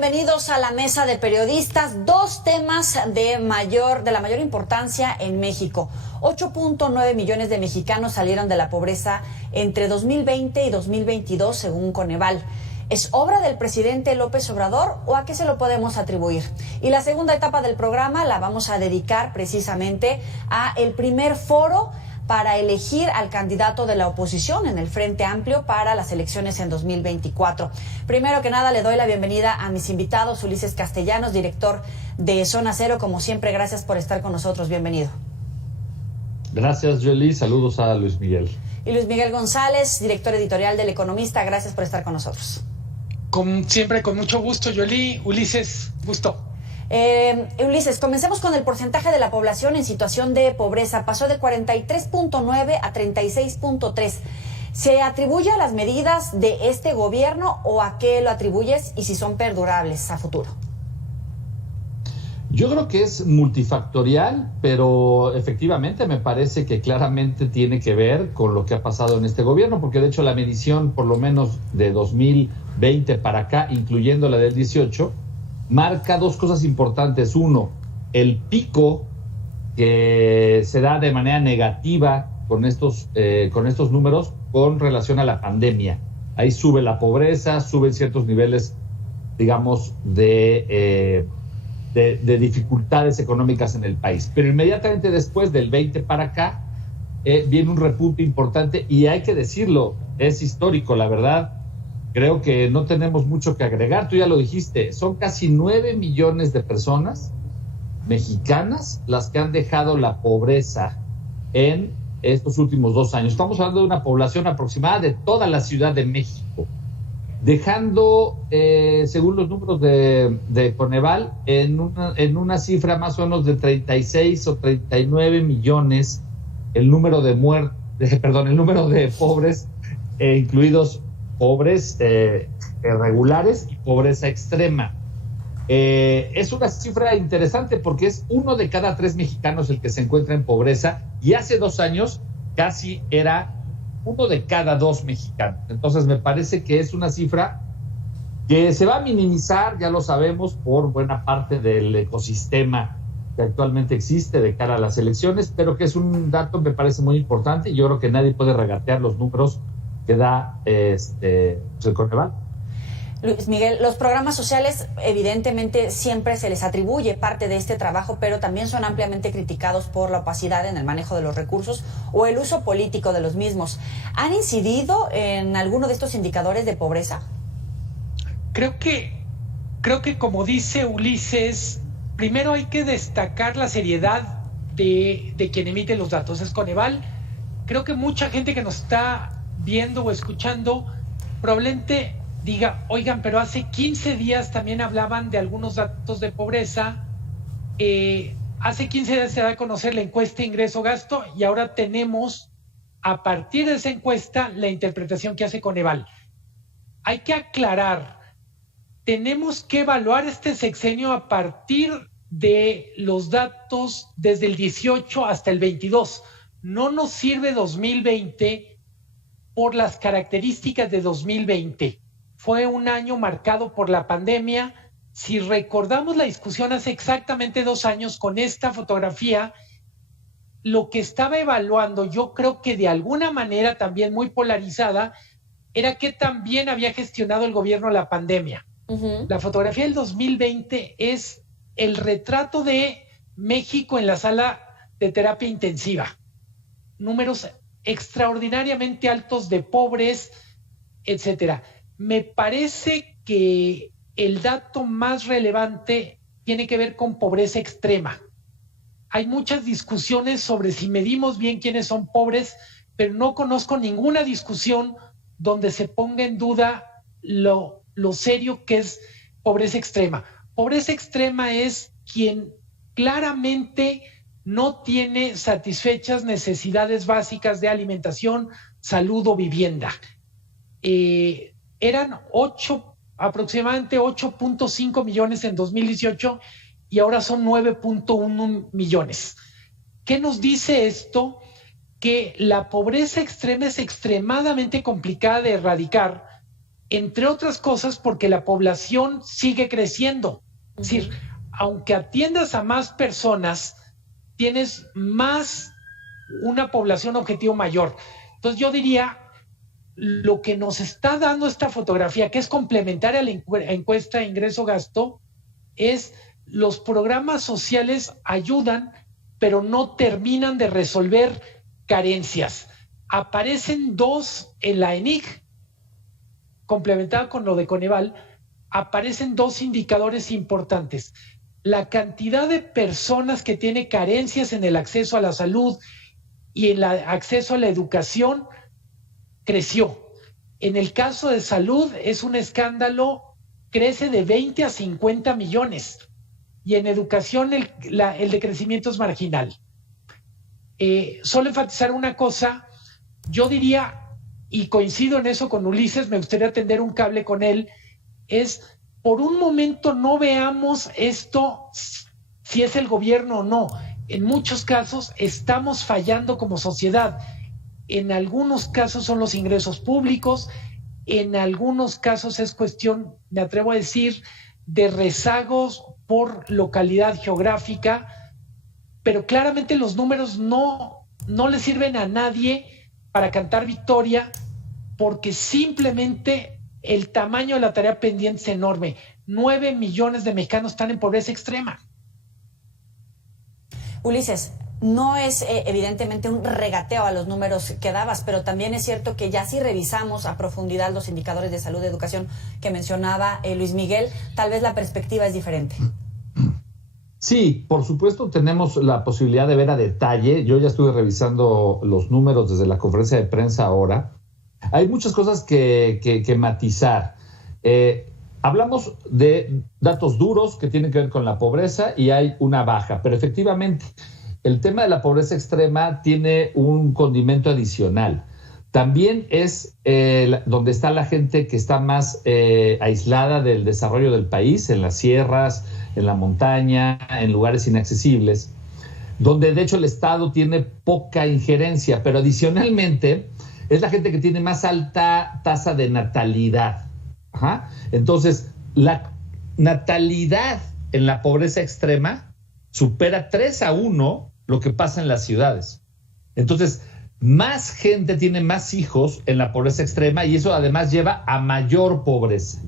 Bienvenidos a la mesa de periodistas. Dos temas de la mayor importancia en México. 8.9 millones de mexicanos salieron de la pobreza entre 2020 y 2022, según Coneval. ¿Es obra del presidente López Obrador o a qué se lo podemos atribuir? Y la segunda etapa del programa la vamos a dedicar precisamente a el primer foro para elegir al candidato de la oposición en el Frente Amplio para las elecciones en 2024. Primero que nada, le doy la bienvenida a mis invitados. Ulises Castellanos, director de Zona Cero. Como siempre, gracias por estar con nosotros. Bienvenido. Gracias, Joely. Saludos a Luis Miguel. Y Luis Miguel González, director editorial del Economista. Gracias por estar con nosotros. Siempre con mucho gusto, Joely. Ulises, gusto. Ulises, comencemos con el porcentaje de la población en situación de pobreza. Pasó de 43.9 a 36.3. ¿Se atribuye a las medidas de este gobierno o a qué lo atribuyes y si son perdurables a futuro? Yo creo que es multifactorial, pero efectivamente me parece que claramente tiene que ver con lo que ha pasado en este gobierno, porque de hecho la medición, por lo menos de 2020 para acá, incluyendo la del 18, marca dos cosas importantes. Uno, el pico que se da de manera negativa con estos números con relación a la pandemia. Ahí sube la pobreza, suben ciertos niveles, digamos, de dificultades económicas en el país. Pero inmediatamente después del 20 para acá, viene un repunte importante y hay que decirlo, es histórico, la verdad. Creo que no tenemos mucho que agregar. Tú ya lo dijiste, son casi 9 millones de personas mexicanas las que han dejado la pobreza en estos últimos 2 años. Estamos hablando de una población aproximada de toda la Ciudad de México, dejando, según los números de Coneval, en una cifra más o menos de 36 o 39 millones el número de pobres, incluidos pobres regulares y pobreza extrema. Es una cifra interesante porque es 1 de cada 3 mexicanos el que se encuentra en pobreza, y hace 2 años casi era 1 de cada 2 mexicanos. Entonces me parece que es una cifra que se va a minimizar, ya lo sabemos, por buena parte del ecosistema que actualmente existe de cara a las elecciones, pero que es un dato, me parece muy importante, y yo creo que nadie puede regatear los números que da el Coneval. Luis Miguel, los programas sociales evidentemente siempre se les atribuye parte de este trabajo, pero también son ampliamente criticados por la opacidad en el manejo de los recursos o el uso político de los mismos. ¿Han incidido en alguno de estos indicadores de pobreza? Creo que como dice Ulises, primero hay que destacar la seriedad de quien emite los datos. Es Coneval. Creo que mucha gente que nos está viendo o escuchando probablemente diga, oigan, pero hace 15 días también hablaban de algunos datos de pobreza, hace 15 días se da a conocer la encuesta ingreso-gasto y ahora tenemos, a partir de esa encuesta, la interpretación que hace Coneval. Hay que aclarar, tenemos que evaluar este sexenio a partir de los datos desde el 18 hasta el 22. No nos sirve 2020 por las características de 2020. Fue un año marcado por la pandemia. Si recordamos la discusión hace exactamente 2 años con esta fotografía, lo que estaba evaluando, yo creo que de alguna manera también muy polarizada, era que también había gestionado el gobierno la pandemia. Uh-huh. La fotografía del 2020 es el retrato de México en la sala de terapia intensiva. Números extraordinariamente altos de pobres, etcétera. Me parece que el dato más relevante tiene que ver con pobreza extrema. Hay muchas discusiones sobre si medimos bien quiénes son pobres, pero no conozco ninguna discusión donde se ponga en duda lo serio que es pobreza extrema. Pobreza extrema es quien claramente no tiene satisfechas necesidades básicas de alimentación, salud o vivienda. Eran aproximadamente 8.5 millones en 2018 y ahora son 9.1 millones. ¿Qué nos dice esto? Que la pobreza extrema es extremadamente complicada de erradicar entre otras cosas porque la población sigue creciendo. Es decir, aunque atiendas a más personas, tienes más una población objetivo mayor. Entonces yo diría, lo que nos está dando esta fotografía, que es complementaria a la encuesta de ingreso-gasto, es los programas sociales ayudan, pero no terminan de resolver carencias. Aparecen dos en la ENIC, complementado con lo de Coneval, aparecen dos indicadores importantes. La cantidad de personas que tiene carencias en el acceso a la salud y en el acceso a la educación creció. En el caso de salud es un escándalo, crece de 20 a 50 millones. Y en educación el decrecimiento es marginal. Solo enfatizar una cosa, yo diría, y coincido en eso con Ulises, me gustaría tender un cable con él, es por un momento no veamos esto si es el gobierno o no. En muchos casos estamos fallando como sociedad. En algunos casos son los ingresos públicos, en algunos casos es cuestión, me atrevo a decir, de rezagos por localidad geográfica, pero claramente los números no le sirven a nadie para cantar victoria, porque simplemente el tamaño de la tarea pendiente es enorme. 9 millones de mexicanos están en pobreza extrema. Ulises, no es evidentemente un regateo a los números que dabas, pero también es cierto que ya si revisamos a profundidad los indicadores de salud y educación que mencionaba Luis Miguel, tal vez la perspectiva es diferente. Sí, por supuesto tenemos la posibilidad de ver a detalle. Yo ya estuve revisando los números desde la conferencia de prensa ahora. Hay muchas cosas que matizar. Hablamos de datos duros que tienen que ver con la pobreza y hay una baja, pero efectivamente el tema de la pobreza extrema tiene un condimento adicional. También es donde está la gente que está más aislada del desarrollo del país, en las sierras, en la montaña, en lugares inaccesibles, donde de hecho el Estado tiene poca injerencia, pero adicionalmente es la gente que tiene más alta tasa de natalidad. Ajá. Entonces, la natalidad en la pobreza extrema supera 3-1 lo que pasa en las ciudades. Entonces, más gente tiene más hijos en la pobreza extrema y eso además lleva a mayor pobreza.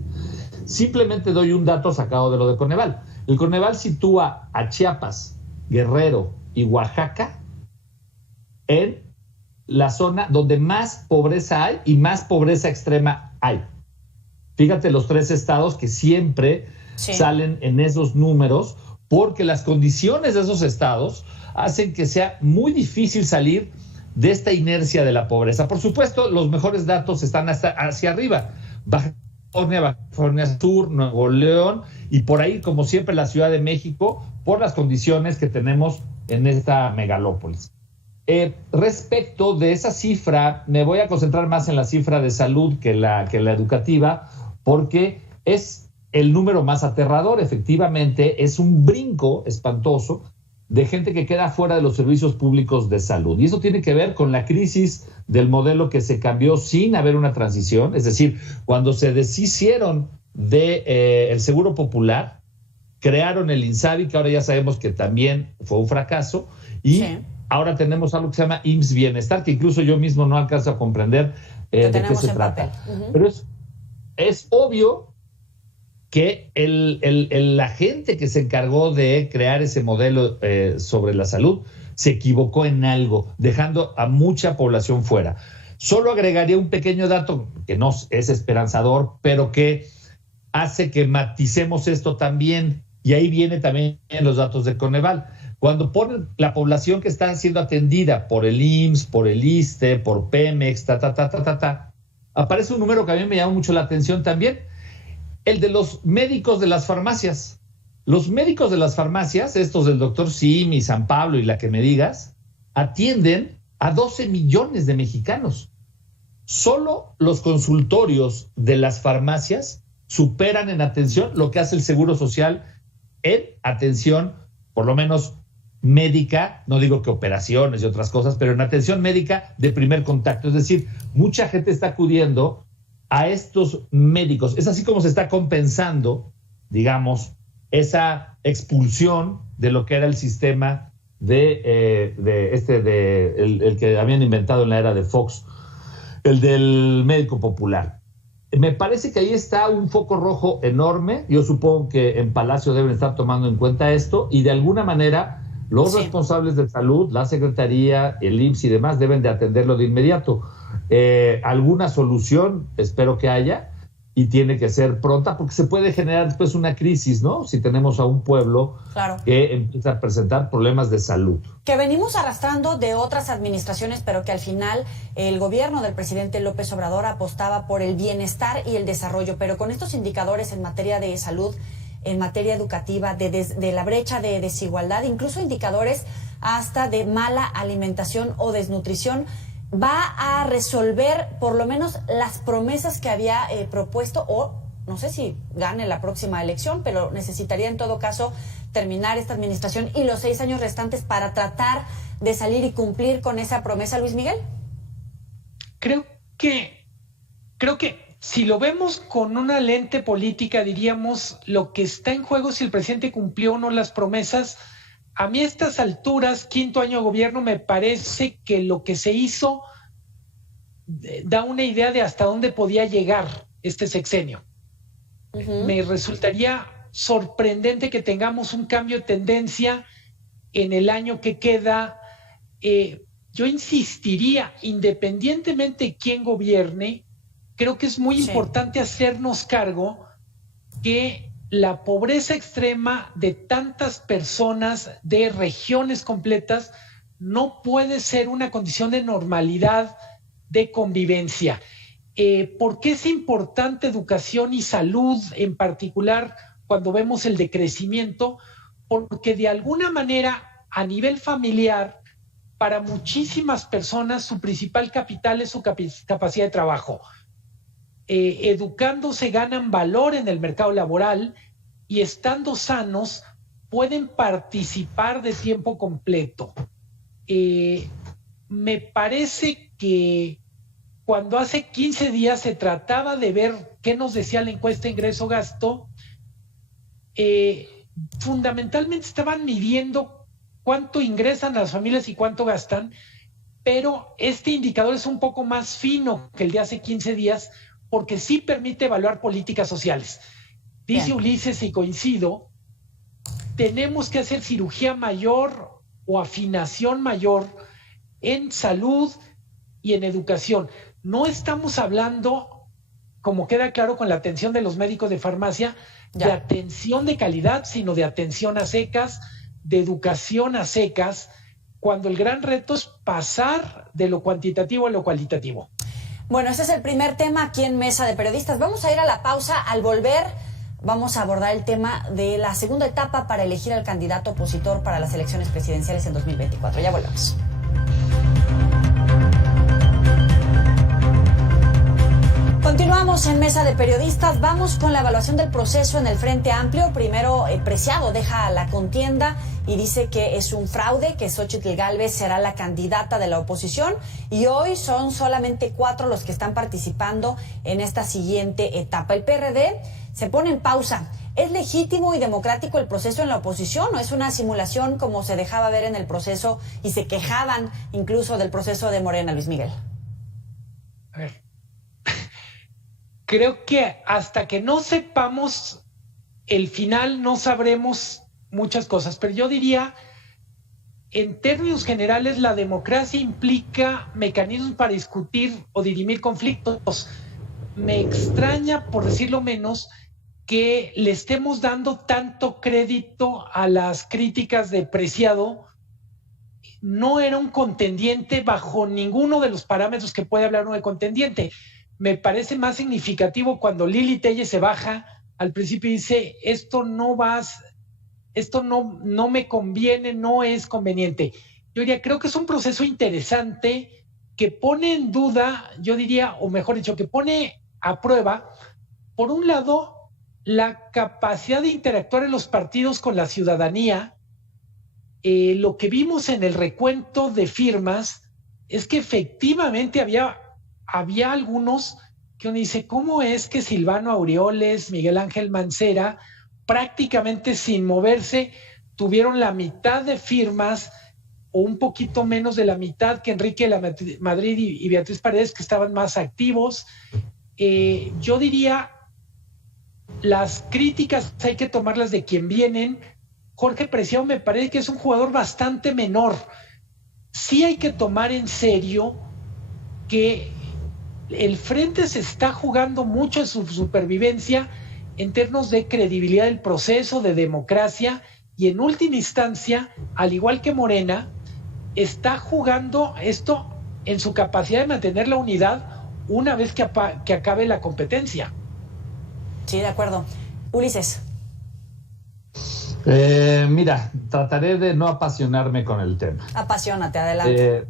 Simplemente doy un dato sacado de lo de Coneval. El Coneval sitúa a Chiapas, Guerrero y Oaxaca en la zona donde más pobreza hay y más pobreza extrema hay. Fíjate los 3 estados que siempre salen en esos números porque las condiciones de esos estados hacen que sea muy difícil salir de esta inercia de la pobreza. Por supuesto, los mejores datos están hacia arriba. Baja California Sur, Nuevo León y por ahí, como siempre, la Ciudad de México, por las condiciones que tenemos en esta megalópolis. Respecto de esa cifra, me voy a concentrar más en la cifra de salud que la educativa, porque es el número más aterrador. Efectivamente, es un brinco espantoso de gente que queda fuera de los servicios públicos de salud. Y eso tiene que ver con la crisis del modelo que se cambió sin haber una transición. Es decir, cuando se deshicieron del Seguro Popular, crearon el INSABI, que ahora ya sabemos que también fue un fracaso, y ahora tenemos algo que se llama IMSS Bienestar, que incluso yo mismo no alcanzo a comprender de qué se trata. Pero es obvio que la gente que se encargó de crear ese modelo sobre la salud se equivocó en algo, dejando a mucha población fuera. Solo agregaría un pequeño dato que no es esperanzador, pero que hace que maticemos esto también, y ahí viene también los datos de Coneval. Cuando ponen la población que está siendo atendida por el IMSS, por el ISSSTE, por Pemex, aparece un número que a mí me llama mucho la atención también, el de los médicos de las farmacias. Los médicos de las farmacias, estos del doctor Simi, San Pablo y la que me digas, atienden a 12 millones de mexicanos. Solo los consultorios de las farmacias superan en atención lo que hace el Seguro Social en atención, por lo menos médica, no digo que operaciones y otras cosas, pero en atención médica de primer contacto. Es decir, mucha gente está acudiendo a estos médicos. Es así como se está compensando, digamos, esa expulsión de lo que era el sistema el que habían inventado en la era de Fox, el del médico popular. Me parece que ahí está un foco rojo enorme. Yo supongo que en Palacio deben estar tomando en cuenta esto y de alguna manera los responsables de salud, la Secretaría, el IMSS y demás deben de atenderlo de inmediato. Alguna solución espero que haya y tiene que ser pronta porque se puede generar después una crisis, ¿no? Si tenemos a un pueblo que empieza a presentar problemas de salud. Que venimos arrastrando de otras administraciones, pero que al final el gobierno del presidente López Obrador apostaba por el bienestar y el desarrollo, pero con estos indicadores en materia de salud, en materia educativa, de la brecha de desigualdad, incluso indicadores hasta de mala alimentación o desnutrición, va a resolver por lo menos las promesas que había propuesto, o no sé si gane la próxima elección, pero necesitaría en todo caso terminar esta administración y los 6 años restantes para tratar de salir y cumplir con esa promesa, Luis Miguel. Creo que si lo vemos con una lente política, diríamos lo que está en juego si el presidente cumplió o no las promesas. A mí a estas alturas, 5º año de gobierno, me parece que lo que se hizo da una idea de hasta dónde podía llegar este sexenio. Me resultaría sorprendente que tengamos un cambio de tendencia en el año que queda. Yo insistiría, independientemente de quién gobierne, creo que es muy importante hacernos cargo que la pobreza extrema de tantas personas, de regiones completas, no puede ser una condición de normalidad, de convivencia. ¿Por qué es importante educación y salud en particular cuando vemos el decrecimiento? Porque de alguna manera, a nivel familiar, para muchísimas personas su principal capital es su capacidad de trabajo. Educándose ganan valor en el mercado laboral y estando sanos pueden participar de tiempo completo. Me parece que cuando hace 15 días se trataba de ver qué nos decía la encuesta ingreso-gasto, fundamentalmente estaban midiendo cuánto ingresan las familias y cuánto gastan, pero este indicador es un poco más fino que el de hace 15 días porque sí permite evaluar políticas sociales. Dice Ulises, y coincido, tenemos que hacer cirugía mayor o afinación mayor en salud y en educación. No estamos hablando, como queda claro con la atención de los médicos de farmacia, de atención de calidad, sino de atención a secas, de educación a secas, cuando el gran reto es pasar de lo cuantitativo a lo cualitativo. Bueno, ese es el primer tema aquí en Mesa de Periodistas. Vamos a ir a la pausa. Al volver, vamos a abordar el tema de la segunda etapa para elegir al candidato opositor para las elecciones presidenciales en 2024. Ya volvemos. Continuamos en Mesa de Periodistas. Vamos con la evaluación del proceso en el Frente Amplio. Primero, Preciado deja la contienda y dice que es un fraude, que Xóchitl Gálvez será la candidata de la oposición. Y hoy son solamente 4 los que están participando en esta siguiente etapa. El PRD se pone en pausa. ¿Es legítimo y democrático el proceso en la oposición o es una simulación como se dejaba ver en el proceso y se quejaban incluso del proceso de Morena, Luis Miguel? A ver. Creo que hasta que no sepamos el final no sabremos muchas cosas, pero yo diría, en términos generales, la democracia implica mecanismos para discutir o dirimir conflictos. Me extraña, por decirlo menos, que le estemos dando tanto crédito a las críticas de Preciado. No era un contendiente bajo ninguno de los parámetros que puede hablar uno de contendiente. Me parece más significativo cuando Lili Telles se baja al principio y dice, esto no me conviene, no es conveniente. Yo diría, creo que es un proceso interesante que pone en duda, yo diría, o mejor dicho, que pone a prueba, por un lado, la capacidad de interactuar en los partidos con la ciudadanía. Lo que vimos en el recuento de firmas es que efectivamente había algunos que uno dice, ¿cómo es que Silvano Aureoles, Miguel Ángel Mancera, prácticamente sin moverse, tuvieron la mitad de firmas o un poquito menos de la mitad que Enrique de la Madrid y Beatriz Paredes, que estaban más activos? Yo diría, las críticas hay que tomarlas de quien vienen. Jorge Preciado me parece que es un jugador bastante menor. Sí hay que tomar en serio que el Frente se está jugando mucho en su supervivencia en términos de credibilidad del proceso, de democracia, y en última instancia, al igual que Morena, está jugando esto en su capacidad de mantener la unidad una vez que acabe la competencia. Sí, de acuerdo. Ulises. Mira, trataré de no apasionarme con el tema. Apasionate, adelante.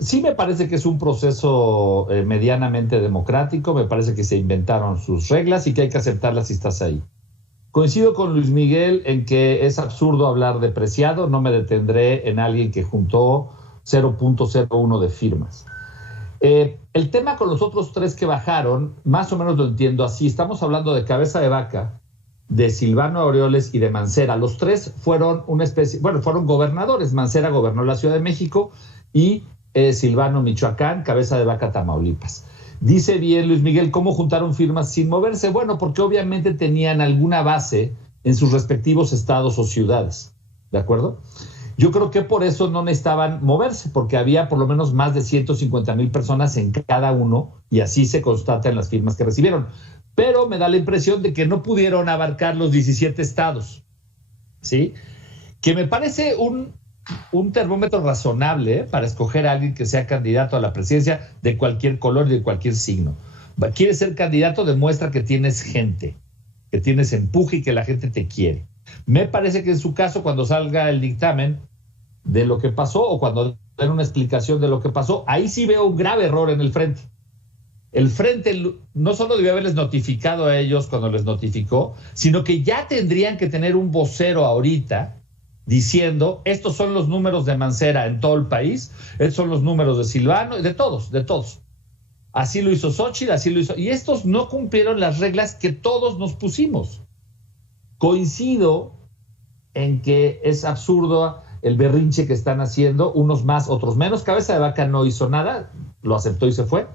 Sí me parece que es un proceso medianamente democrático, me parece que se inventaron sus reglas y que hay que aceptarlas si estás ahí. Coincido con Luis Miguel en que es absurdo hablar de Preciado, no me detendré en alguien que juntó 0.01 de firmas. El tema con los otros tres que bajaron, más o menos lo entiendo así. Estamos hablando de Cabeza de Vaca, de Silvano Aureoles y de Mancera. Los tres fueron fueron gobernadores. Mancera gobernó la Ciudad de México y Silvano Michoacán, Cabeza de Vaca Tamaulipas. Dice bien Luis Miguel, ¿cómo juntaron firmas sin moverse? Bueno, porque obviamente tenían alguna base en sus respectivos estados o ciudades, ¿de acuerdo? Yo creo que por eso no necesitaban moverse, porque había por lo menos más de 150,000 personas en cada uno, y así se constata en las firmas que recibieron. Pero me da la impresión de que no pudieron abarcar los 17 estados, ¿sí? Que me parece un termómetro razonable para escoger a alguien que sea candidato a la presidencia de cualquier color y de cualquier signo. Quieres ser candidato, demuestra que tienes gente, que tienes empuje y que la gente te quiere. Me parece que en su caso, cuando salga el dictamen de lo que pasó o cuando den una explicación de lo que pasó, ahí sí veo un grave error en el Frente. El Frente no solo debió haberles notificado a ellos cuando les notificó, sino que ya tendrían que tener un vocero ahorita diciendo, estos son los números de Mancera en todo el país, estos son los números de Silvano, de todos. Así lo hizo Xóchitl, así lo hizo. Y estos no cumplieron las reglas que todos nos pusimos. Coincido en que es absurdo el berrinche que están haciendo, unos más, otros menos. Cabeza de Vaca no hizo nada, lo aceptó y se fue.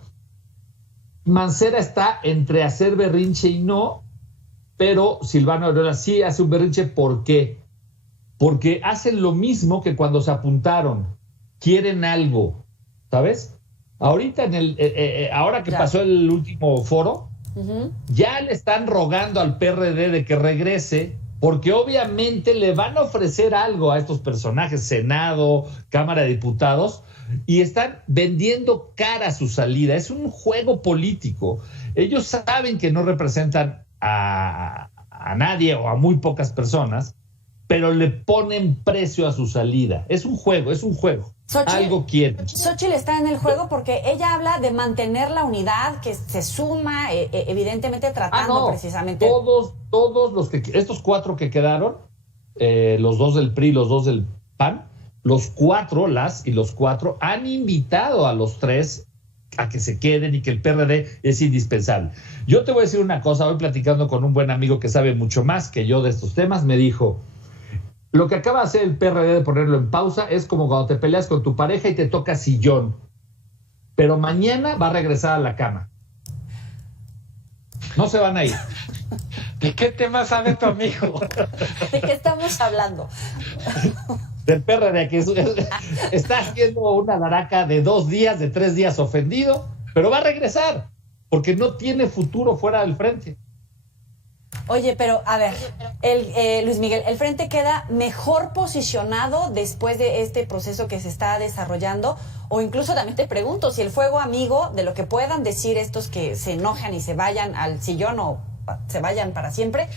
Mancera está entre hacer berrinche y no, pero Silvano Aureoles sí hace un berrinche. ¿Por qué? Porque hacen lo mismo que cuando se apuntaron. Quieren algo, ¿sabes? Ahorita, ahora que pasó el último foro, ya le están rogando al PRD de que regrese, porque obviamente le van a ofrecer algo a estos personajes, Senado, Cámara de Diputados, y están vendiendo cara a su salida. Es un juego político. Ellos saben que no representan a nadie o a muy pocas personas, pero le ponen precio a su salida. Es un juego. Algo quieren. Xóchitl está en el juego porque ella habla de mantener la unidad, que se suma, evidentemente tratando precisamente. Estos cuatro que quedaron, los dos del PRI, los dos del PAN, los cuatro han invitado a los tres a que se queden y que el PRD es indispensable. Yo te voy a decir una cosa, hoy platicando con un buen amigo que sabe mucho más que yo de estos temas, me dijo, lo que acaba de hacer el PRD de ponerlo en pausa es como cuando te peleas con tu pareja y te toca sillón, pero mañana va a regresar a la cama. No se van a ir. ¿De qué tema sabe tu amigo? ¿De qué estamos hablando? Del PRD, que está haciendo una daraca de 2 días, de 3 días ofendido, pero va a regresar, porque no tiene futuro fuera del Frente. Oye, pero a ver, Luis Miguel, ¿el Frente queda mejor posicionado después de este proceso que se está desarrollando? O incluso también te pregunto si el fuego amigo, de lo que puedan decir estos que se enojan y se vayan al sillón o se vayan para siempre,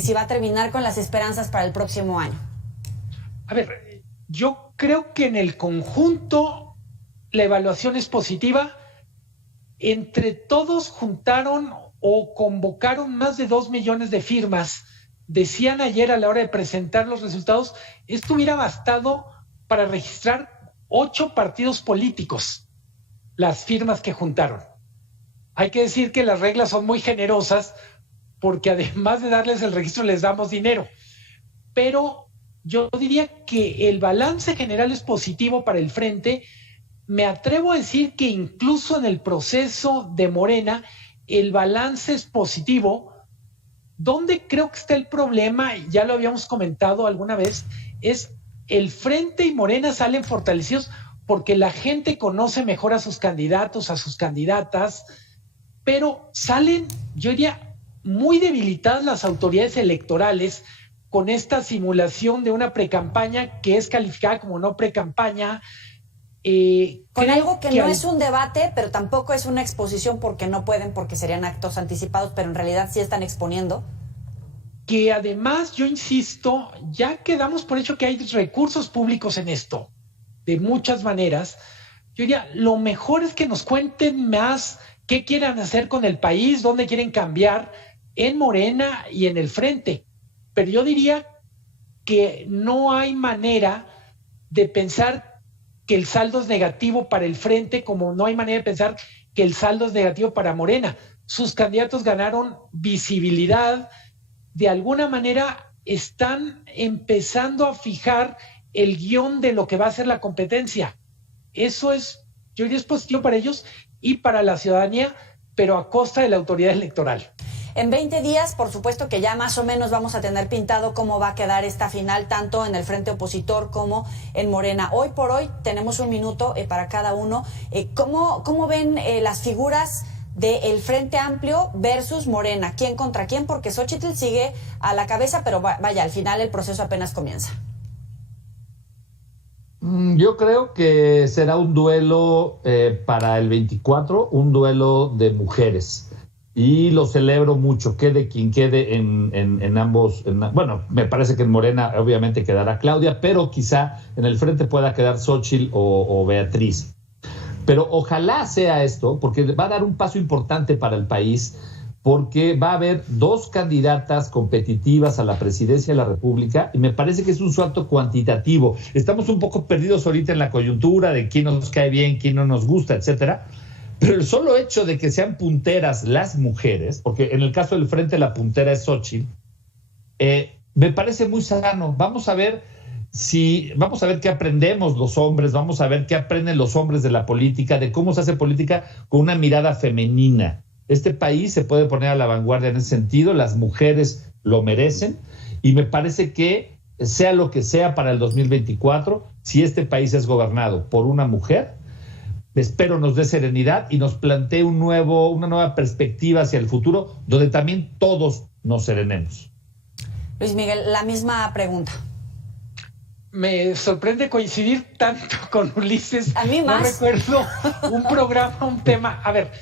si va a terminar con las esperanzas para el próximo año. A ver, yo creo que en el conjunto la evaluación es positiva. Entre todos juntaron o convocaron más de 2 millones de firmas. Decían ayer a la hora de presentar los resultados, esto hubiera bastado para registrar 8 partidos políticos. las firmas que juntaron. Hay que decir que las reglas son muy generosas porque además de darles el registro les damos dinero. Pero yo diría que el balance general es positivo para el Frente. Me atrevo a decir que incluso en el proceso de Morena el balance es positivo. Donde creo que está el problema, ya lo habíamos comentado alguna vez, es el Frente y Morena salen fortalecidos porque la gente conoce mejor a sus candidatos, a sus candidatas, pero salen, yo diría, muy debilitadas las autoridades electorales con esta simulación de una precampaña que es calificada como no precampaña. Con algo que no es un debate, pero tampoco es una exposición porque no pueden, porque serían actos anticipados, pero en realidad sí están exponiendo. Que además, yo insisto, ya quedamos por hecho que hay recursos públicos en esto, de muchas maneras. Yo diría, lo mejor es que nos cuenten más qué quieren hacer con el país, dónde quieren cambiar en Morena y en el Frente. Pero yo diría que no hay manera de pensar que el saldo es negativo para el Frente, como no hay manera de pensar que el saldo es negativo para Morena. Sus candidatos ganaron visibilidad, de alguna manera están empezando a fijar el guión de lo que va a ser la competencia. Eso es, yo diría, es positivo para ellos y para la ciudadanía, pero a costa de la autoridad electoral. En 20 días, por supuesto que ya más o menos vamos a tener pintado cómo va a quedar esta final, tanto en el Frente Opositor como en Morena. Hoy por hoy tenemos un minuto para cada uno. ¿Cómo ven las figuras del Frente Amplio versus Morena? ¿Quién contra quién? Porque Xóchitl sigue a la cabeza, pero vaya, al final el proceso apenas comienza. Yo creo que será un duelo para el 24, un duelo de mujeres. Y lo celebro mucho, quede quien quede en ambos. Bueno, me parece que en Morena obviamente quedará Claudia, pero quizá en el Frente pueda quedar Xóchitl o Beatriz. Pero ojalá sea esto, porque va a dar un paso importante para el país, porque va a haber dos candidatas competitivas a la presidencia de la República, y me parece que es un salto cuantitativo. Estamos un poco perdidos ahorita en la coyuntura de quién nos cae bien, quién no nos gusta, etcétera. Pero el solo hecho de que sean punteras las mujeres, porque en el caso del Frente la puntera es Xóchitl, me parece muy sano. Vamos a ver qué aprendemos los hombres, vamos a ver qué aprenden los hombres de la política, de cómo se hace política con una mirada femenina. Este país se puede poner a la vanguardia en ese sentido, las mujeres lo merecen, y me parece que sea lo que sea para el 2024, si este país es gobernado por una mujer, espero nos dé serenidad y nos plantee una nueva perspectiva hacia el futuro, donde también todos nos serenemos. Luis Miguel, la misma pregunta. Me sorprende coincidir tanto con Ulises. A mí más. No recuerdo un programa, un tema. A ver,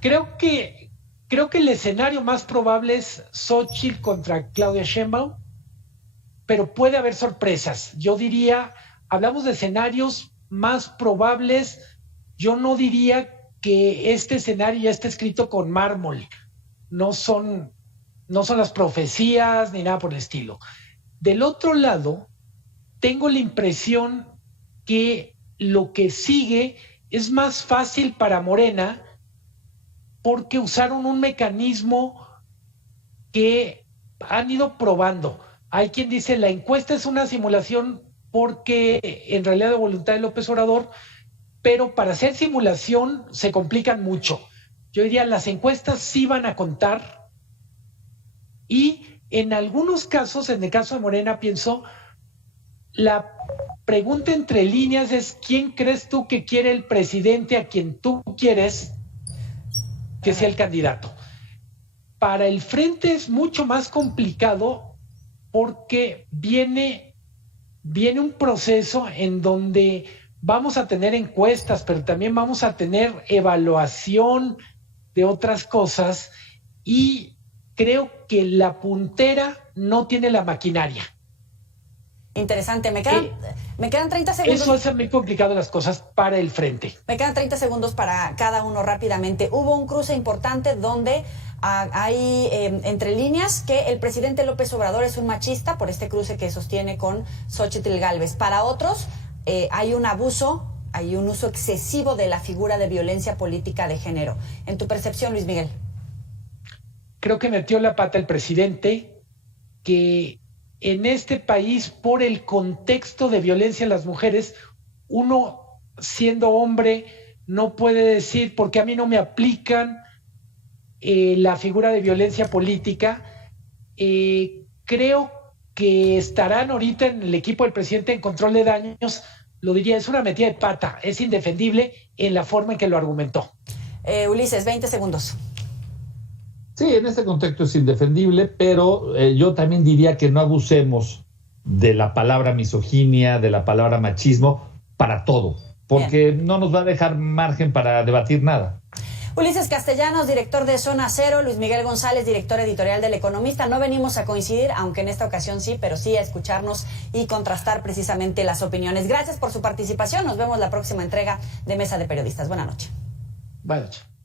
creo que el escenario más probable es Xóchitl contra Claudia Sheinbaum, pero puede haber sorpresas. Yo diría, hablamos de escenarios más probables. Yo no diría que este escenario ya esté escrito con mármol. No son las profecías ni nada por el estilo. Del otro lado, tengo la impresión que lo que sigue es más fácil para Morena porque usaron un mecanismo que han ido probando. Hay quien dice la encuesta es una simulación porque en realidad de voluntad de López Obrador, pero para hacer simulación se complican mucho. Yo diría, las encuestas sí van a contar y en algunos casos, en el caso de Morena, pienso, la pregunta entre líneas es ¿quién crees tú que quiere el presidente a quien tú quieres que sea el candidato? Para el Frente es mucho más complicado porque viene un proceso en donde vamos a tener encuestas, pero también vamos a tener evaluación de otras cosas y creo que la puntera no tiene la maquinaria. Interesante. Me quedan 30 segundos. Eso es muy complicado las cosas para el Frente. Me quedan 30 segundos para cada uno rápidamente. Hubo un cruce importante donde hay entre líneas que el presidente López Obrador es un machista por este cruce que sostiene con Xóchitl Gálvez. Para otros hay un abuso hay un uso excesivo de la figura de violencia política de género. En tu percepción, Luis Miguel. Creo que metió la pata el presidente, que en este país, por el contexto de violencia en las mujeres, uno siendo hombre no puede decir, porque a mí no me aplican la figura de violencia política. Creo que estarán ahorita en el equipo del presidente en control de daños. Lo diría, es una metida de pata, es indefendible en la forma en que lo argumentó. Ulises, 20 segundos. Sí, en este contexto es indefendible, pero yo también diría que no abusemos de la palabra misoginia, de la palabra machismo para todo, porque no nos va a dejar margen para debatir nada. Ulises Castellanos, director de Zona Cero, Luis Miguel González, director editorial del Economista. No venimos a coincidir, aunque en esta ocasión sí, pero sí a escucharnos y contrastar precisamente las opiniones. Gracias por su participación. Nos vemos la próxima entrega de Mesa de Periodistas. Buenas noches. Buenas noches.